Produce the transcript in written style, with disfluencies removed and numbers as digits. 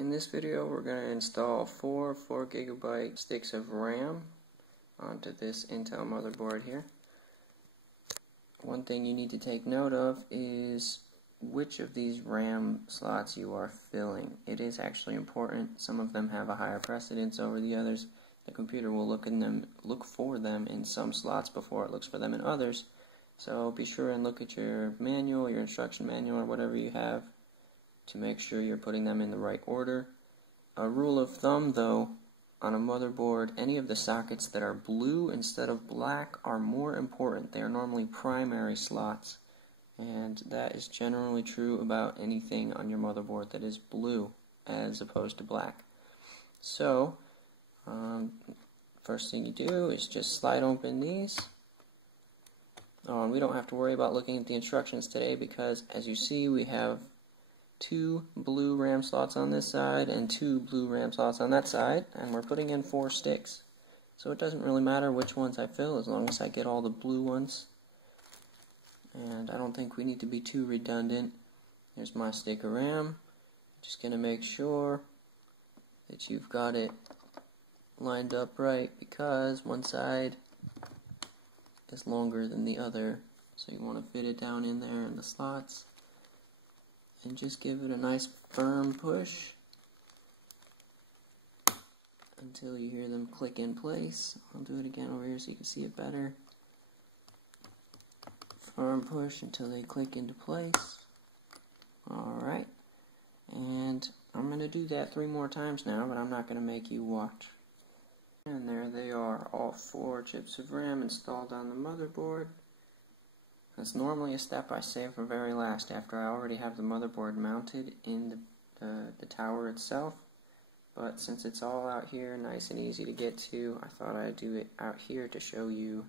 In this video we're going to install four 4GB sticks of RAM onto this Intel motherboard here. One thing you need to take note of is which of these RAM slots you are filling. It is actually important. Some of them have a higher precedence over the others. The computer will look for them in some slots before it looks for them in others. So be sure and look at your manual, your instruction manual, or whatever you have to make sure you're putting them in the right order. A rule of thumb though, on a motherboard, any of the sockets that are blue instead of black are more important. They are normally primary slots, and that is generally true about anything on your motherboard that is blue as opposed to black. So, first thing you do is just slide open these. We don't have to worry about looking at the instructions today because, as you see, we have 2 blue RAM slots on this side and 2 blue RAM slots on that side, and we're putting in 4 sticks. So it doesn't really matter which ones I fill as long as I get all the blue ones. And I don't think we need to be too redundant. Here's my stick of RAM. Just going to make sure that you've got it lined up right because one side is longer than the other. So you want to fit it down in there in the slots. And just give it a nice firm push until you hear them click in place. I'll do it again over here so you can see it better. Firm push until they click into place. Alright, and I'm going to do that 3 more times now, but I'm not going to make you watch. And there they are, all 4 chips of RAM installed on the motherboard. That's normally a step I save for very last after I already have the motherboard mounted in the tower itself. But since it's all out here, nice and easy to get to, I thought I'd do it out here to show you